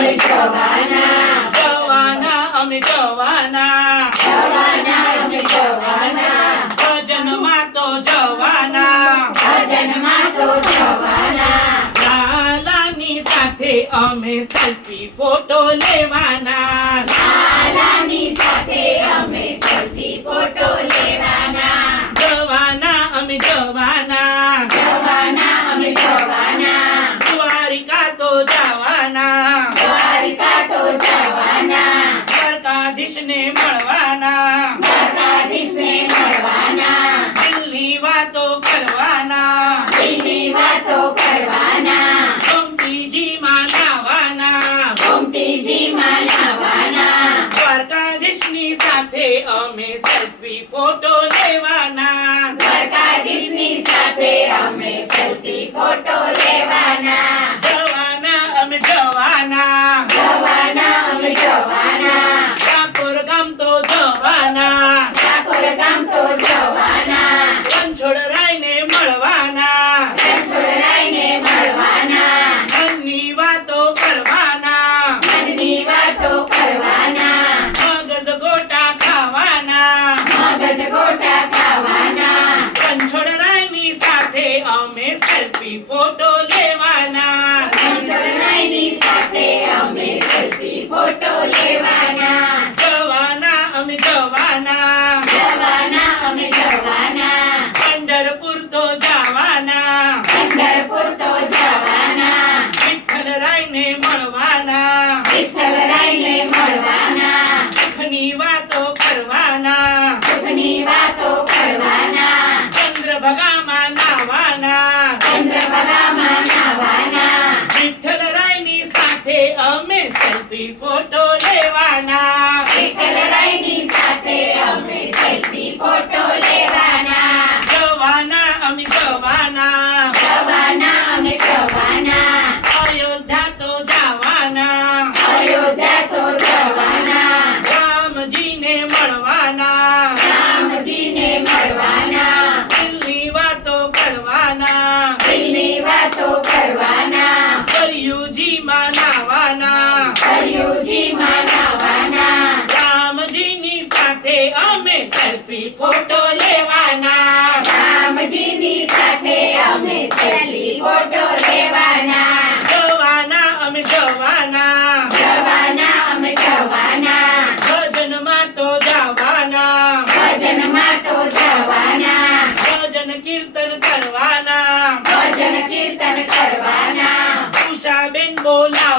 વળી જવાના જવાના અમે જવાના અમે જવાના ભજનમાં તો જવાના ભજનમાં તો જવાના લાલાની સાથે અમે સેલ્ફી ફોટો લેવાના લાલાની સાથે અમે સેલ્ફી ફોટો લેવાના જવાના અમે જવાના અમે જવાના દ્વારિકા તો જવાના દ્વારિકા તો જવાના દ્વારકાધીશને મળવાના દ્વારકાધીશને મળવાના દિલની વાતો કરવાના દિલની વાતો કરવાના ગોમતીજીમાં નાવાના ગોમતીજીમાં નાવાના દ્વારકાધીશની સાથે અમે સેલ્ફી ફોટો લેવાના દ્વારકાધીશની સાથે અમે સેલ્ફી ફોટો લેવાના જવાના અમે જવાના અમે જવાના ઠાકોર ગામ તો જવાના ઠાકોર ગામ તો જવાના રણછોડરાયને મળવાના રણછોડરાયને મળવાના મનની વાતો કરવાના મનની વાતો કરવાના મગજ ગોટા ખાવાના મગજ ગોટા ખાવાના રણછોડરાયની સાથે અમે સેલ્ફી ફોટો લેવાના રણછોડરાયની સાથે અમે સેલ્ફી ફોટો લેવાના જવાના અમે જવાના અમે જવાના પંઢરપુર તો જવાના પંઢરપુર તો જવાના વિઠ્ઠલરાયને મળવાના વિઠ્ઠલરાયને મળવાના સુખની વાતો કરવાના સુખની વાતો કરવાના ચંદ્રભાગામાં નાવાના ચંદ્રભાગામાં નાવાના વિઠ્ઠલરાયની સાથે અમે સેલ્ફી ફોટો લેવાના વિઠ્ઠલરાયની સાથે અમે સેલ્ફી ફોટો લેવાના જવાના અમે જવાના અમે જવાના અયોધ્યા તો જવાના અયોધ્યા તો જવાના રામજીને મળવાના રામજીને મળવાના દિલની વાતો કરવાના દિલની વાતો કરવાના સરયુજીમાં નાવાના સરયુજીમાં નાવાના રામજીની સાથે અમે સેલ્ફી ફોટો લેવાના રામજીની સાથે અમે સેલ્ફી ફોટો લેવાના જવાના અમે જવાના અમે જવાના ભજનમાં તો જવાના ભજનમાં તો જવાના ભજન કીર્તન કરવાના ભજન કીર્તન કરવાના ઉષાબેન બોલાવ